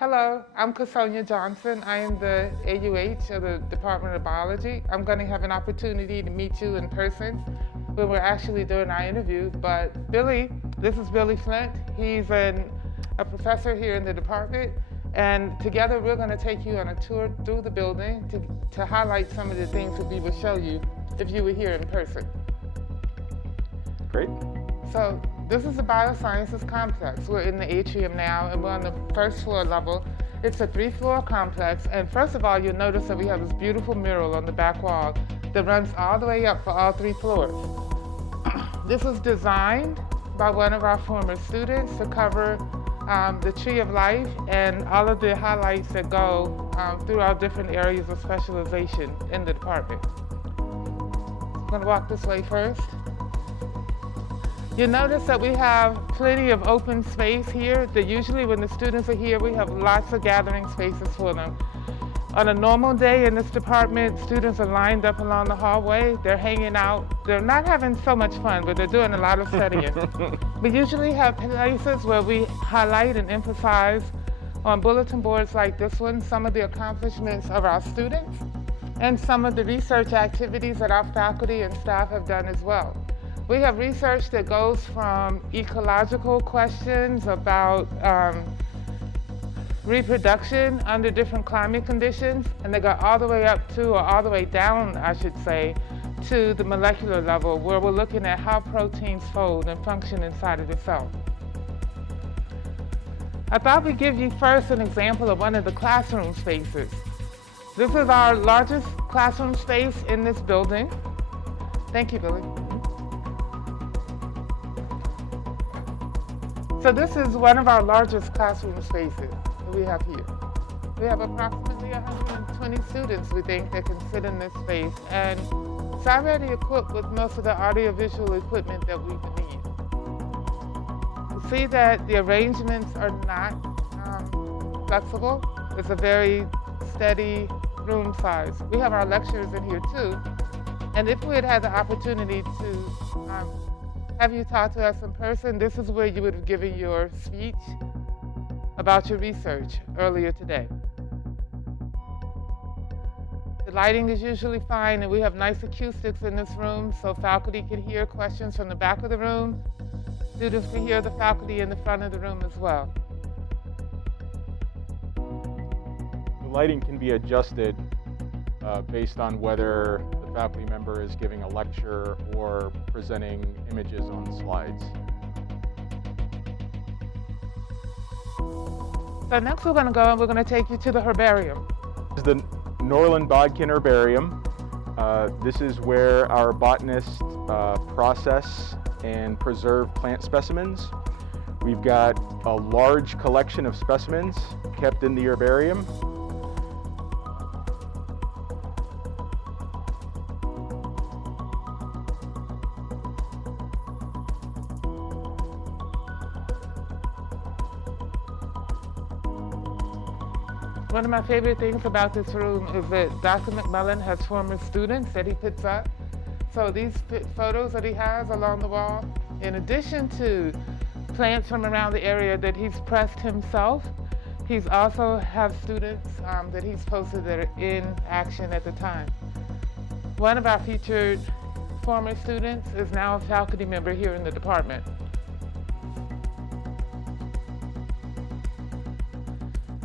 Hello, I'm Casonya Johnson. I am the AUH of the Department of Biology. I'm going to have an opportunity to meet you in person when we're actually doing our interview. But this is Billy Flint. He's a professor here in the department. And together we're going to take you on a tour through the building to highlight some of the things that we will show you if you were here in person. Great. So this is the BioSciences complex. We're in the atrium now, and we're on the first floor level. It's a 3-floor complex, and first of all, you'll notice that we have this beautiful mural on the back wall that runs all the way up for all 3 floors. This was designed by one of our former students to cover the tree of life and all of the highlights that go through our different areas of specialization in the department. I'm going to walk this way first. You'll notice that we have plenty of open space here, that usually when the students are here, we have lots of gathering spaces for them. On a normal day in this department, students are lined up along the hallway, they're hanging out, they're not having so much fun, but they're doing a lot of studying. We usually have places where we highlight and emphasize on bulletin boards like this one, some of the accomplishments of our students and some of the research activities that our faculty and staff have done as well. We have research that goes from ecological questions about reproduction under different climate conditions, and they go all the way up to, or all the way down, I should say, to the molecular level, where we're looking at how proteins fold and function inside of the cell. I thought we'd give you first an example of one of the classroom spaces. This is our largest classroom space in this building. Thank you, Billy. So this is one of our largest classroom spaces that we have here. We have approximately 120 students, we think, that can sit in this space, and it's already equipped with most of the audiovisual equipment that we would need. You see that the arrangements are not flexible. It's a very steady room size. We have our lecturers in here too, and if we had had the opportunity to have you talk to us in person, this is where you would have given your speech about your research earlier today. The lighting is usually fine, and we have nice acoustics in this room, so faculty can hear questions from the back of the room. Students can hear the faculty in the front of the room as well. The lighting can be adjusted based on whether the faculty member is giving a lecture or presenting images on slides. So next we're going to go and we're going to take you to the herbarium. This is the Norland Bodkin Herbarium. This is where our botanists process and preserve plant specimens. We've got a large collection of specimens kept in the herbarium. One of my favorite things about this room is that Dr. McMullen has former students that he puts up. So these photos that he has along the wall, in addition to plants from around the area that he's pressed himself, he's also have students that he's posted that are in action at the time. One of our featured former students is now a faculty member here in the department.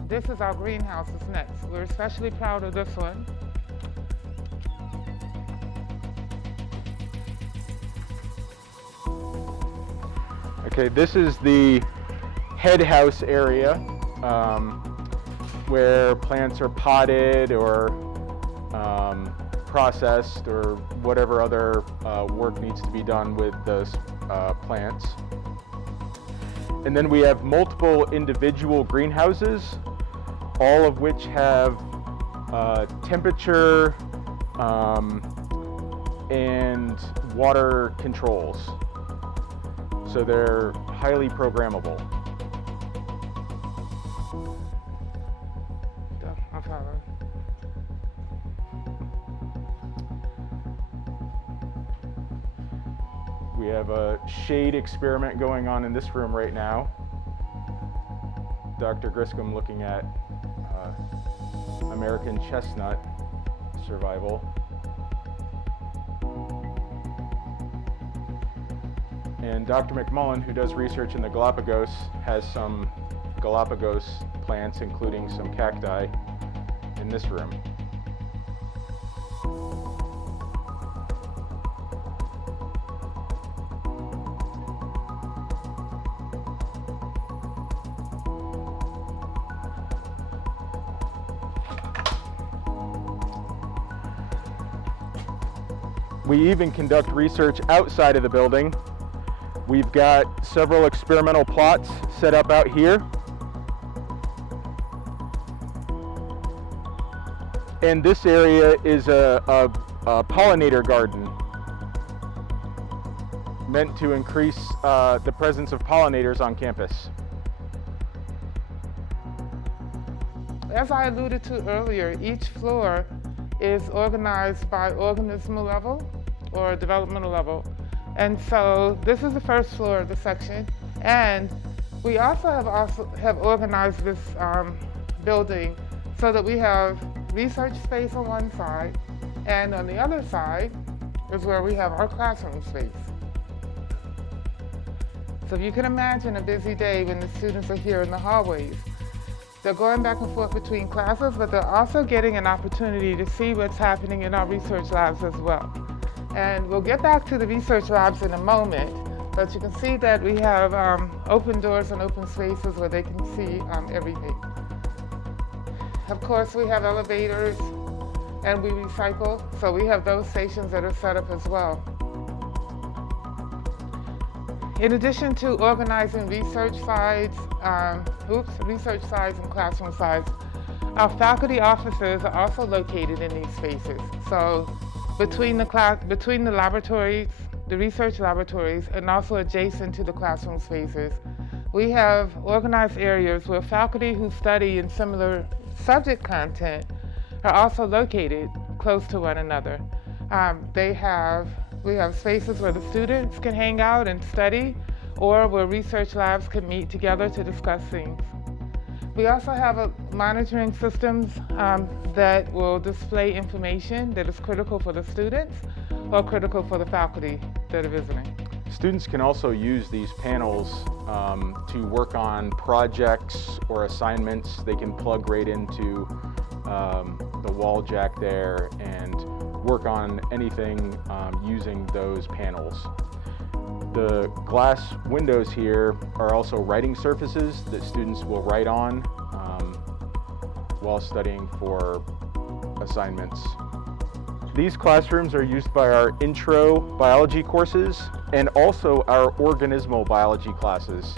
This is our greenhouses next. We're especially proud of this one. Okay, this is the head house area where plants are potted or processed or whatever other work needs to be done with those plants. And then we have multiple individual greenhouses, all of which have temperature and water controls. So they're highly programmable. We have a shade experiment going on in this room right now. Dr. Griscom looking at American chestnut survival. And Dr. McMullen, who does research in the Galapagos, has some Galapagos plants, including some cacti, in this room. We even conduct research outside of the building. We've got several experimental plots set up out here. And this area is a pollinator garden meant to increase the presence of pollinators on campus. As I alluded to earlier, each floor is organized by organismal level or developmental level. And so this is the first floor of the section. And we also have organized this building so that we have research space on one side, and on the other side is where we have our classroom space. So if you can imagine a busy day when the students are here in the hallways. They're going back and forth between classes, but they're also getting an opportunity to see what's happening in our research labs as well. And we'll get back to the research labs in a moment, but you can see that we have open doors and open spaces where they can see everything. Of course, we have elevators and we recycle, so we have those stations that are set up as well. In addition to organizing research sides and classroom sides, our faculty offices are also located in these spaces. So between the laboratories, the research laboratories, and also adjacent to the classroom spaces, we have organized areas where faculty who study in similar subject content are also located close to one another. We have spaces where the students can hang out and study, or where research labs can meet together to discuss things. We also have monitoring systems that will display information that is critical for the students or critical for the faculty that are visiting. Students can also use these panels to work on projects or assignments. They can plug right into the wall jack there and work on anything using those panels. The glass windows here are also writing surfaces that students will write on while studying for assignments. These classrooms are used by our intro biology courses and also our organismal biology classes.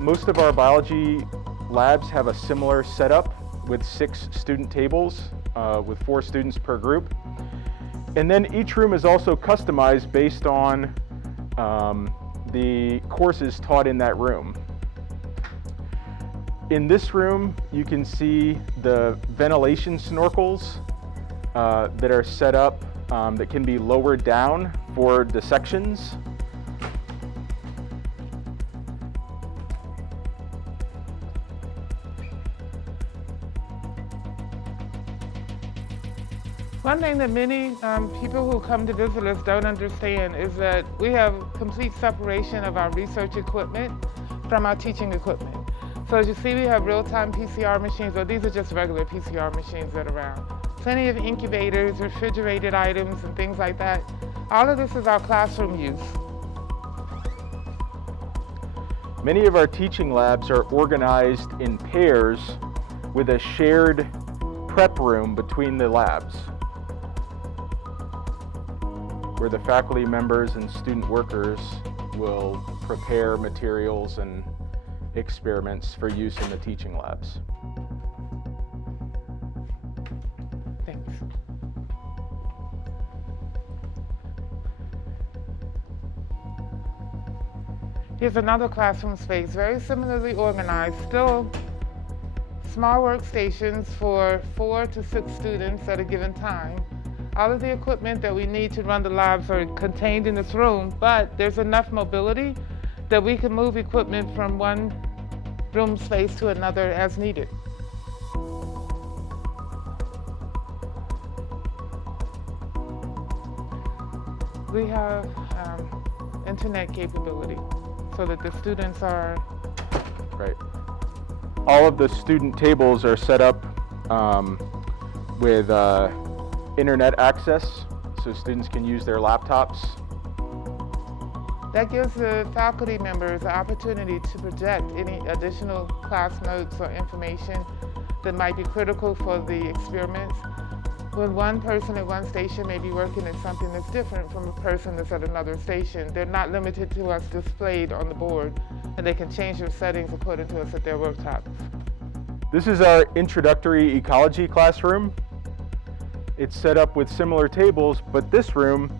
Most of our biology labs have a similar setup with 6 student tables with 4 students per group. And then each room is also customized based on the courses taught in that room. In this room, you can see the ventilation snorkels that are set up that can be lowered down for dissections. One thing that many people who come to visit us don't understand is that we have complete separation of our research equipment from our teaching equipment. So as you see, we have real-time PCR machines, or these are just regular PCR machines that are around. Plenty of incubators, refrigerated items, and things like that. All of this is our classroom use. Many of our teaching labs are organized in pairs with a shared prep room between the labs, where the faculty members and student workers will prepare materials and experiments for use in the teaching labs. Thanks. Here's another classroom space, very similarly organized, still small workstations for 4 to 6 students at a given time. All of the equipment that we need to run the labs are contained in this room, but there's enough mobility that we can move equipment from one room space to another as needed. We have internet capability so that the students are... Right. All of the student tables are set up with internet access, so students can use their laptops. That gives the faculty members the opportunity to project any additional class notes or information that might be critical for the experiments. When one person at one station may be working at something that's different from a person that's at another station, they're not limited to what's displayed on the board, and they can change their settings according to us at their workshops. This is our introductory ecology classroom. It's set up with similar tables, but this room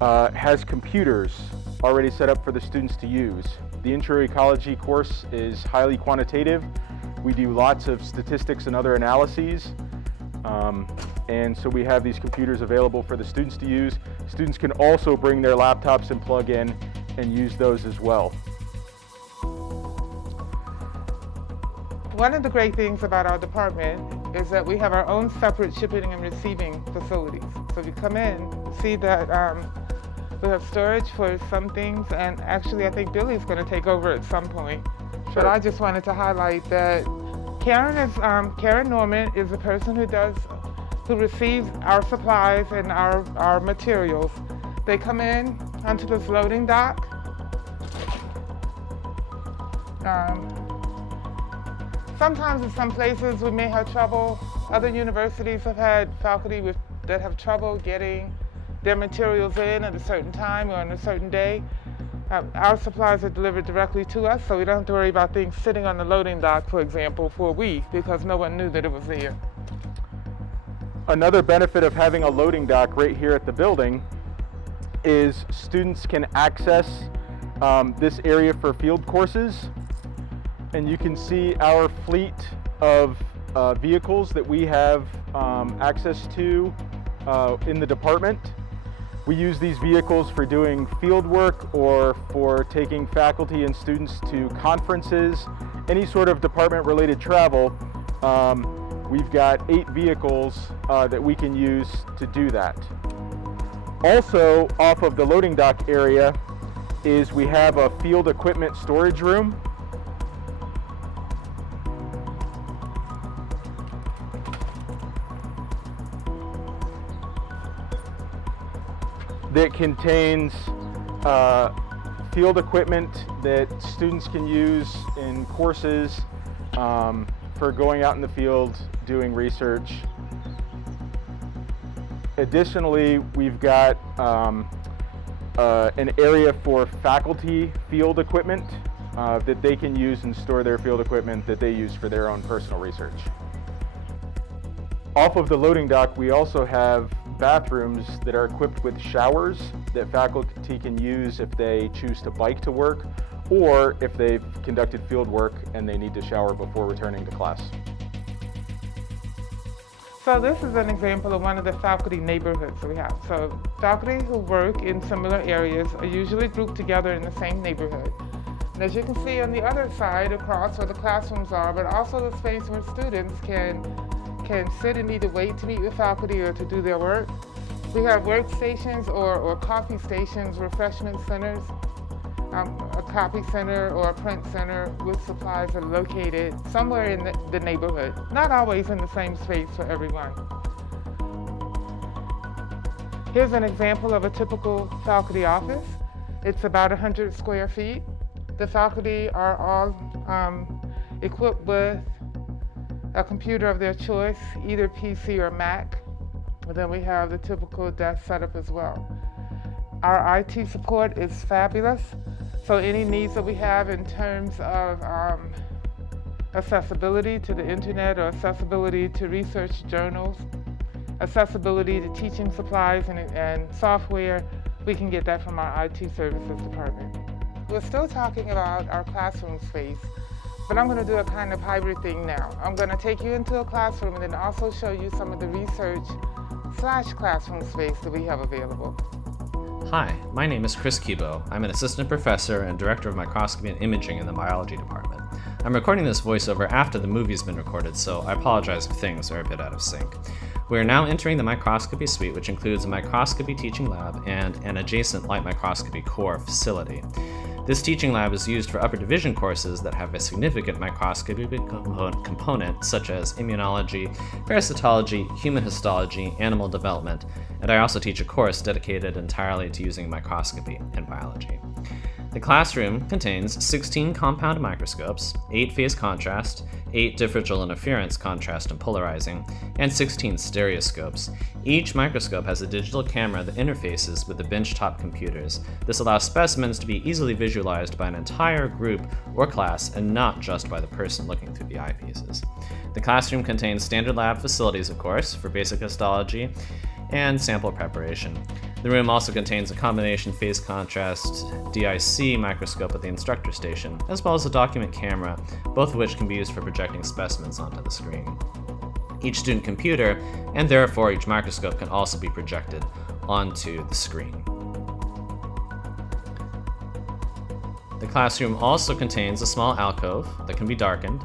has computers already set up for the students to use. The intro ecology course is highly quantitative. We do lots of statistics and other analyses. And so we have these computers available for the students to use. Students can also bring their laptops and plug in and use those as well. One of the great things about our department is that we have our own separate shipping and receiving facilities. So if you come in, see that we have storage for some things, and actually I think Billy's going to take over at some point. Sure. But I just wanted to highlight that Karen Norman is the person who receives our supplies and our materials. They come in onto this loading dock. Sometimes in some places we may have trouble. Other universities have had faculty that have trouble getting their materials in at a certain time or on a certain day. Our supplies are delivered directly to us, so we don't have to worry about things sitting on the loading dock, for example, for a week because no one knew that it was there. Another benefit of having a loading dock right here at the building is students can access this area for field courses. And you can see our fleet of vehicles that we have access to in the department. We use these vehicles for doing field work or for taking faculty and students to conferences, any sort of department related travel. We've got 8 vehicles that we can use to do that. Also, off of the loading dock area is we have a field equipment storage room. That contains field equipment that students can use in courses for going out in the field doing research. Additionally, we've got an area for faculty field equipment that they can use and store their field equipment that they use for their own personal research. Off of the loading dock, we also have bathrooms that are equipped with showers that faculty can use if they choose to bike to work or if they've conducted field work and they need to shower before returning to class. So this is an example of one of the faculty neighborhoods we have. So faculty who work in similar areas are usually grouped together in the same neighborhood. And as you can see on the other side across where the classrooms are, but also the space where students can sit and either wait to meet with faculty or to do their work. We have workstations or coffee stations, refreshment centers. A copy center or a print center with supplies are located somewhere in the neighborhood, not always in the same space for everyone. Here's an example of a typical faculty office. It's about 100 square feet. The faculty are all equipped with a computer of their choice, either PC or Mac. And then we have the typical desk setup as well. Our IT support is fabulous. So any needs that we have in terms of accessibility to the internet or accessibility to research journals, accessibility to teaching supplies and software, we can get that from our IT services department. We're still talking about our classroom space, but I'm going to do a kind of hybrid thing now. I'm going to take you into a classroom and then also show you some of the research/classroom space that we have available. Hi, my name is Chris Kibo. I'm an assistant professor and director of microscopy and imaging in the biology department. I'm recording this voiceover after the movie's been recorded, so I apologize if things are a bit out of sync. We are now entering the microscopy suite, which includes a microscopy teaching lab and an adjacent light microscopy core facility. This teaching lab is used for upper division courses that have a significant microscopy component, such as immunology, parasitology, human histology, animal development, and I also teach a course dedicated entirely to using microscopy in biology. The classroom contains 16 compound microscopes, 8 phase contrast, 8 differential interference contrast and polarizing, and 16 stereoscopes. Each microscope has a digital camera that interfaces with the benchtop computers. This allows specimens to be easily visualized by an entire group or class and not just by the person looking through the eyepieces. The classroom contains standard lab facilities, of course, for basic histology and sample preparation. The room also contains a combination phase contrast DIC microscope at the instructor station, as well as a document camera, both of which can be used for projecting specimens onto the screen. Each student computer, and therefore each microscope, can also be projected onto the screen. The classroom also contains a small alcove that can be darkened.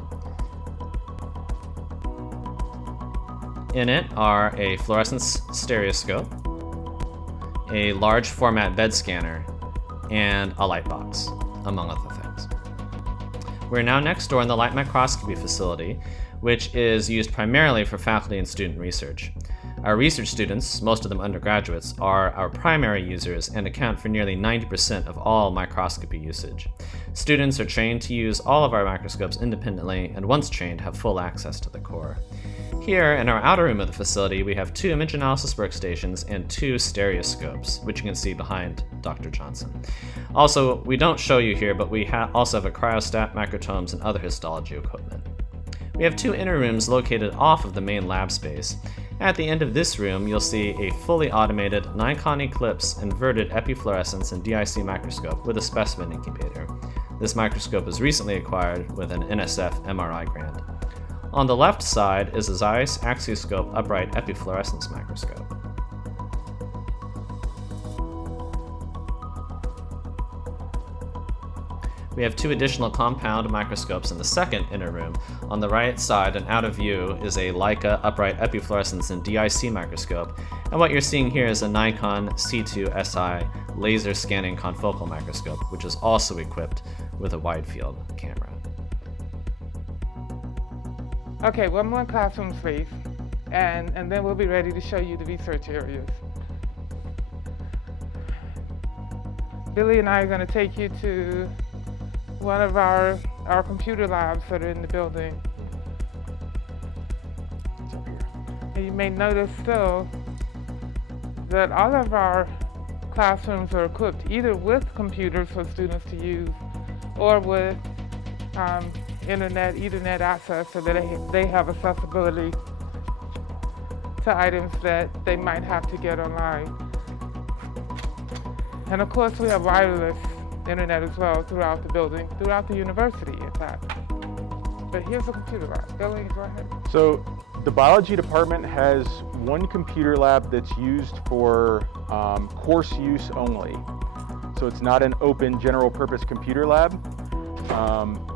In it are a fluorescence stereoscope, a large format bed scanner, and a light box, among other things. We're now next door in the light microscopy facility, which is used primarily for faculty and student research. Our research students, most of them undergraduates, are our primary users and account for nearly 90% of all microscopy usage. Students are trained to use all of our microscopes independently, and once trained, have full access to the core. Here, in our outer room of the facility, we have 2 image analysis workstations and 2 stereoscopes, which you can see behind Dr. Johnson. Also, we don't show you here, but we also have a cryostat, microtomes, and other histology equipment. We have 2 inner rooms located off of the main lab space. At the end of this room, you'll see a fully automated Nikon Eclipse inverted epifluorescence and DIC microscope with a specimen incubator. This microscope was recently acquired with an NSF MRI grant. On the left side is a Zeiss Axioscope upright epifluorescence microscope. We have 2 additional compound microscopes in the second inner room. On the right side and out of view is a Leica upright epifluorescence and DIC microscope, and what you're seeing here is a Nikon C2SI laser scanning confocal microscope, which is also equipped with a wide field camera. Okay, one more classroom space, and then we'll be ready to show you the research areas. Billy and I are going to take you to one of our computer labs that are in the building. And you may notice still that all of our classrooms are equipped either with computers for students to use or with Ethernet access, so that they have accessibility to items that they might have to get online. And of course, we have wireless internet as well throughout the building, throughout the university, in fact. But here's the computer lab. Billy, go ahead. So the biology department has 1 computer lab that's used for course use only. So it's not an open general purpose computer lab.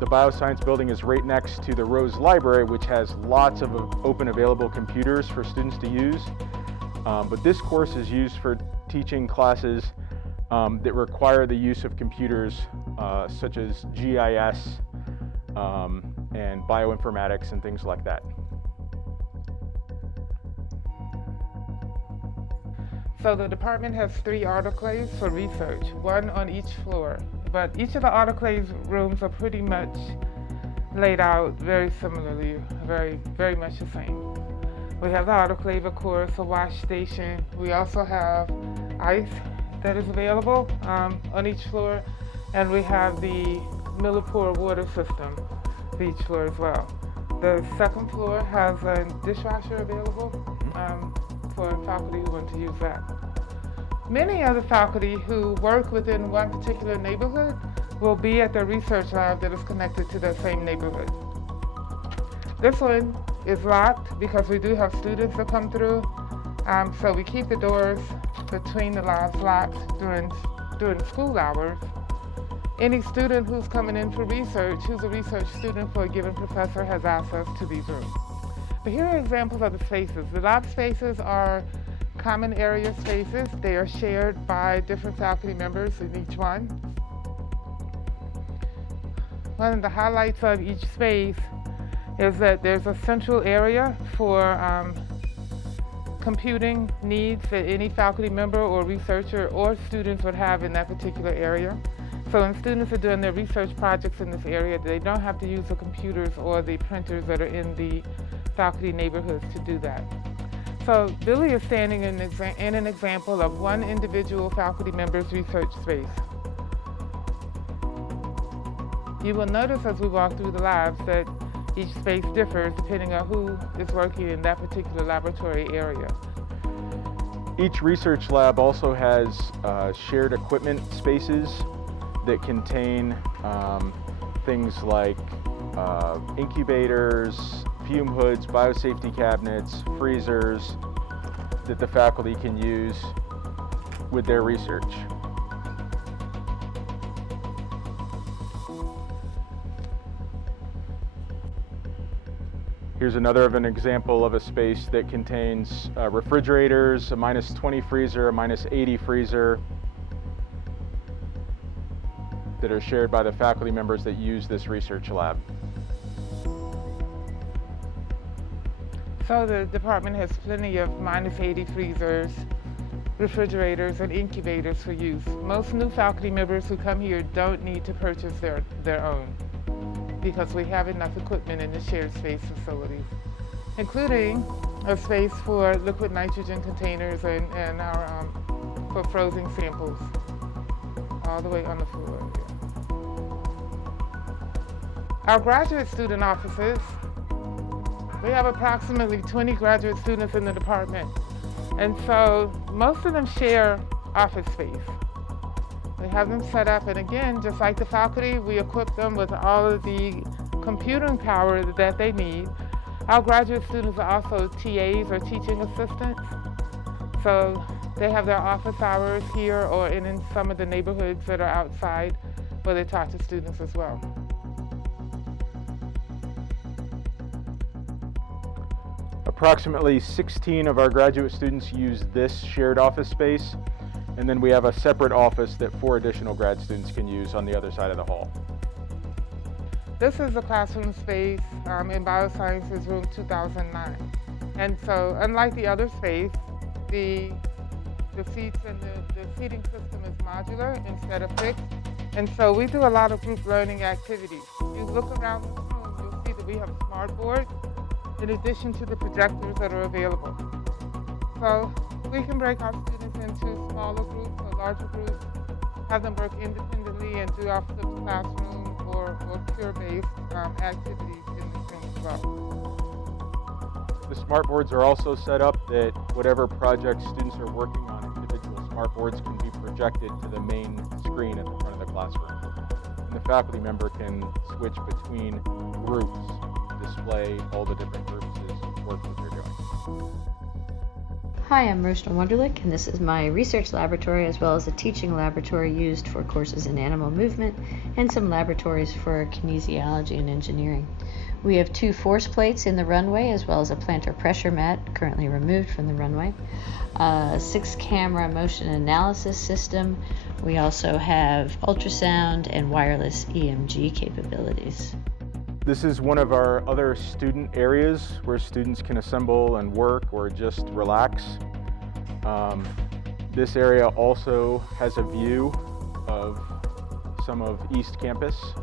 The BioScience building is right next to the Rose Library, which has lots of open available computers for students to use. But this course is used for teaching classes that require the use of computers such as GIS and bioinformatics and things like that. So the department has 3 autoclaves for research, 1 on each floor. But each of the autoclave rooms are pretty much laid out very similarly, very much the same. We have the autoclave, of course, a wash station. We also have ice that is available on each floor, and we have the millipore water system for each floor as well. The second floor has a dishwasher available for faculty who want to use that. Many other faculty who work within one particular neighborhood will be at the research lab that is connected to that same neighborhood. This one is locked because we do have students that come through, so we keep the doors between the labs locked during school hours. Any student who's coming in for research, who's a research student for a given professor, has access to these rooms. But here are examples of the spaces. The lab spaces are common area spaces. They are shared by different faculty members in each one. One of the highlights of each space is that there's a central area for computing needs that any faculty member or researcher or students would have in that particular area. So when students are doing their research projects in this area, they don't have to use the computers or the printers that are in the faculty neighborhoods to do that. So Billy is standing in an example of one individual faculty member's research space. You will notice as we walk through the labs that each space differs depending on who is working in that particular laboratory area. Each research lab also has shared equipment spaces that contain things like incubators, fume hoods, biosafety cabinets, freezers that the faculty can use with their research. Here's another of an example of a space that contains refrigerators, a -20 freezer, a -80 freezer that are shared by the faculty members that use this research lab. So the department has plenty of -80 freezers, refrigerators, and incubators for use. Most new faculty members who come here don't need to purchase their own because we have enough equipment in the shared space facilities, including a space for liquid nitrogen containers and our for frozen samples all the way on the floor here. Our graduate student offices, we have approximately 20 graduate students in the department, and so most of them share office space. We have them set up, and again, just like the faculty, we equip them with all of the computing power that they need. Our graduate students are also TAs or teaching assistants, so they have their office hours here or in some of the neighborhoods that are outside where they talk to students as well. Approximately 16 of our graduate students use this shared office space, and then we have a separate office that 4 additional grad students can use on the other side of the hall. This is the classroom space in BioScience's room 2009. And so unlike the other space, the seats and the seating system is modular instead of fixed. And so we do a lot of group learning activities. You look around the room, you'll see that we have smart boards in addition to the projectors that are available. So we can break our students into smaller groups or larger groups, have them work independently and do off the classroom or peer-based activities in this room as well. The smart boards are also set up that whatever project students are working on, individual smart boards can be projected to the main screen at the front of the classroom. And the faculty member can switch between groups, display all the different groups' work that they're doing. Hi, I'm Roshna Wunderlich, and this is my research laboratory as well as a teaching laboratory used for courses in animal movement and some laboratories for kinesiology and engineering. We have 2 force plates in the runway as well as a plantar pressure mat currently removed from the runway, a 6-camera motion analysis system. We also have ultrasound and wireless EMG capabilities. This is one of our other student areas where students can assemble and work or just relax. This area also has a view of some of East Campus.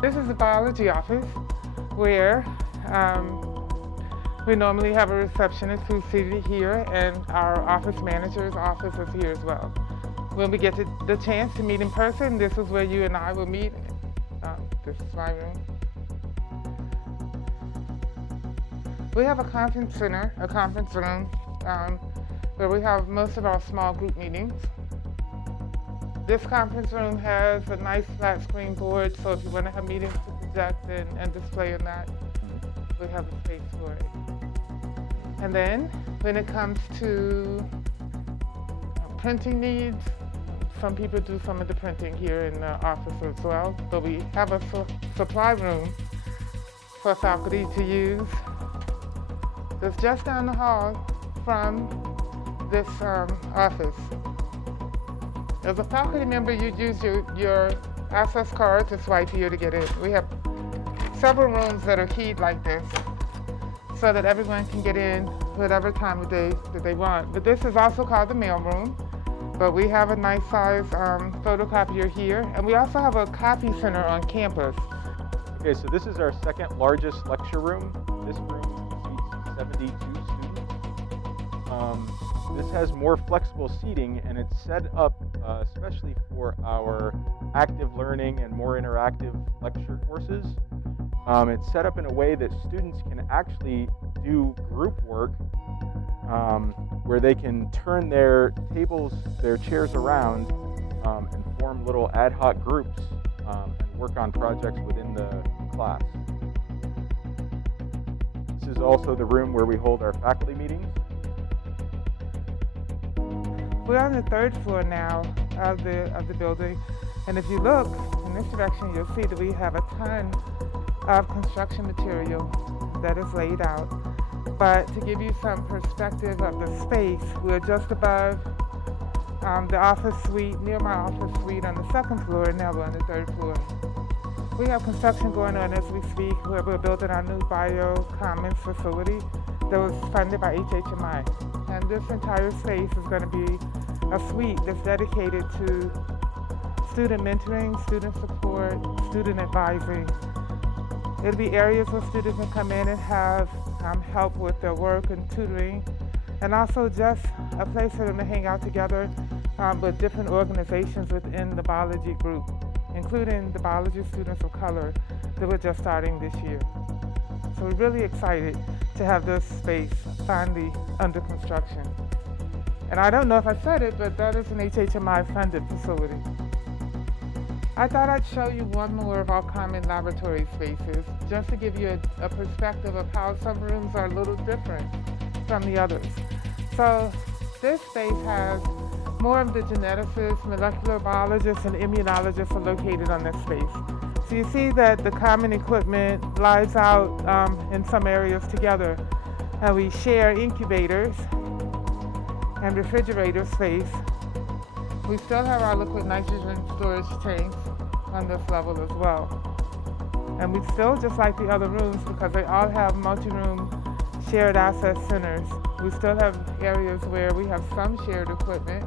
This is the biology office where we normally have a receptionist who's seated here, and our office manager's office is here as well. When we get the chance to meet in person, this is where you and I will meet. This is my room. We have a conference center, a conference room where we have most of our small group meetings. This conference room has a nice flat screen board, so if you want to have meetings to project and display in that, we have a space for it. And then when it comes to printing needs, some people do some of the printing here in the office as well, but we have a supply room for faculty to use. That's just down the hall from this office. As a faculty member, you use your access card to swipe here to get in. We have several rooms that are keyed like this so that everyone can get in whatever time of day that they want. But this is also called the mail room. But we have a nice size photocopier here, and we also have a copy center on campus. Okay, so this is our second largest lecture room. This room seats 72 students. This has more flexible seating, and it's set up especially for our active learning and more interactive lecture courses. It's set up in a way that students can actually do group work where they can turn their tables, their chairs around and form little ad hoc groups and work on projects within the class. This is also the room where we hold our faculty meetings. We're on the third floor now of the building, and if you look in this direction, you'll see that we have a ton of construction material that is laid out. But to give you some perspective of the space, we're just above the office suite, near my office suite on the second floor, and now we're on the third floor. We have construction going on as we speak, where we're building our new BioScience facility that was funded by HHMI. And this entire space is going to be a suite that's dedicated to student mentoring, student support, student advising. It'll be areas where students can come in and have help with their work and tutoring, and also just a place for them to hang out together with different organizations within the biology group, including the biology students of color that we're just starting this year. So we're really excited to have this space finally under construction. And I don't know if I said it, but that is an HHMI funded facility. I thought I'd show you one more of our common laboratory spaces, just to give you a perspective of how some rooms are a little different from the others. So this space has more of the geneticists, molecular biologists, and immunologists are located on this space. So you see that the common equipment lies out in some areas together, and we share incubators and refrigerator space. We still have our liquid nitrogen storage tanks on this level as well. And we still, just like the other rooms, because they all have multi-room shared access centers, we still have areas where we have some shared equipment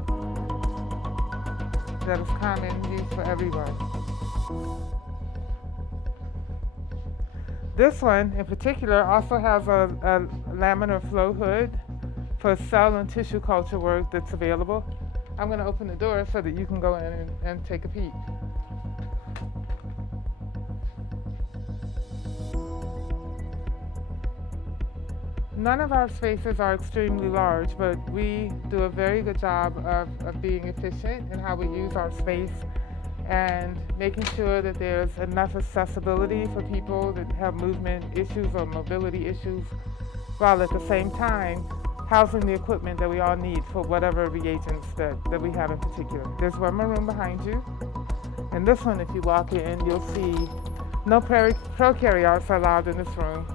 that is common use for everyone. This one in particular also has a laminar flow hood for cell and tissue culture work that's available. I'm going to open the door so that you can go in and take a peek. None of our spaces are extremely large, but we do a very good job of being efficient in how we use our space and making sure that there's enough accessibility for people that have movement issues or mobility issues, while at the same time housing the equipment that we all need for whatever reagents that we have in particular. There's one more room behind you, and this one, if you walk in, you'll see no prokaryotes are allowed in this room.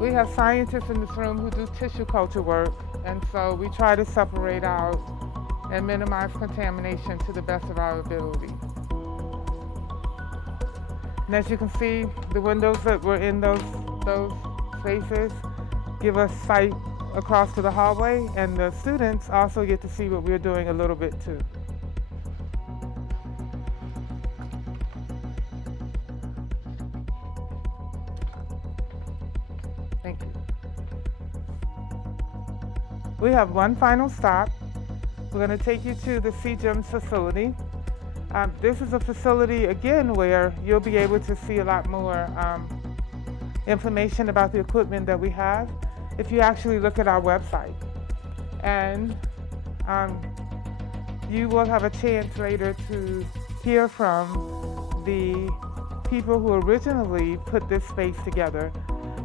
We have scientists in this room who do tissue culture work, and so we try to separate out and minimize contamination to the best of our ability. And as you can see, the windows that were in those spaces give us sight across to the hallway, and the students also get to see what we're doing a little bit too. Thank you. We have one final stop. We're going to take you to the CGEMS facility. This is a facility, again, where you'll be able to see a lot more information about the equipment that we have if you actually look at our website. And you will have a chance later to hear from the people who originally put this space together.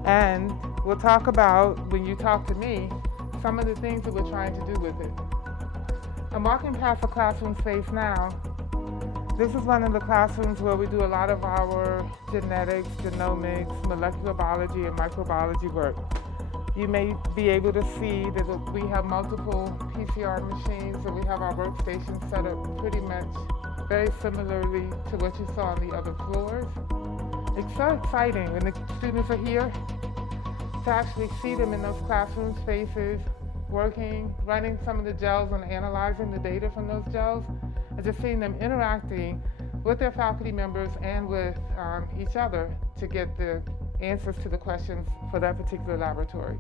And we'll talk about, when you talk to me, some of the things that we're trying to do with it. I'm walking past the classroom space now. This is one of the classrooms where we do a lot of our genetics, genomics, molecular biology, and microbiology work. You may be able to see that we have multiple PCR machines, and we have our workstation set up pretty much very similarly to what you saw on the other floors. It's so exciting when the students are here to actually see them in those classroom spaces, working, running some of the gels and analyzing the data from those gels, and just seeing them interacting with their faculty members and with each other to get the answers to the questions for that particular laboratory.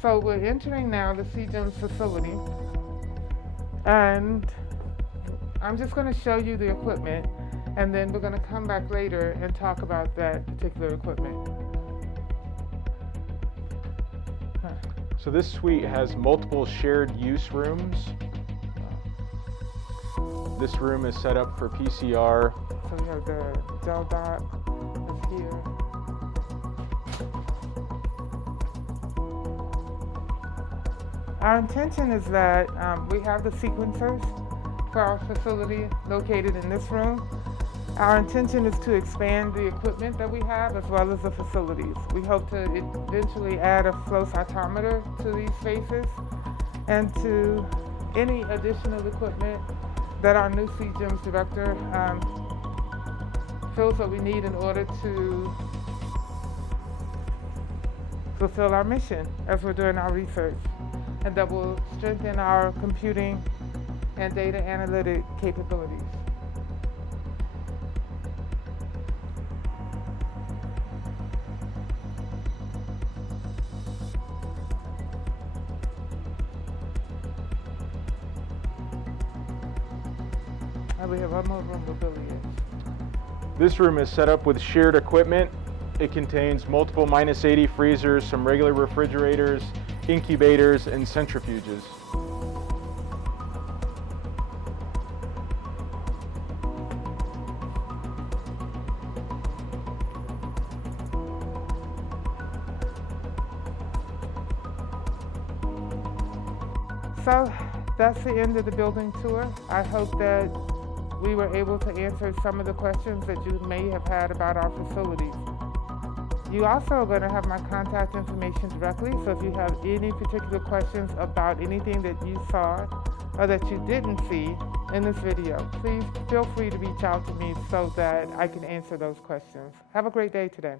So we're entering now the CGEMS facility, and I'm just going to show you the equipment, and then we're going to come back later and talk about that particular equipment. So this suite has multiple shared use rooms. This room is set up for PCR. So we have the gel dot that's here. Our intention is that we have the sequencers for our facility located in this room. Our intention is to expand the equipment that we have as well as the facilities. We hope to eventually add a flow cytometer to these spaces and to any additional equipment that our new CGEMS director feels that we need in order to fulfill our mission as we're doing our research, and that will strengthen our computing and data analytic capabilities. And we have one more room with billiards. This room is set up with shared equipment. It contains multiple -80 freezers, some regular refrigerators, incubators, and centrifuges. So that's the end of the building tour. I hope that we were able to answer some of the questions that you may have had about our facilities. You also are going to have my contact information directly, so if you have any particular questions about anything that you saw or that you didn't see in this video, please feel free to reach out to me so that I can answer those questions. Have a great day today.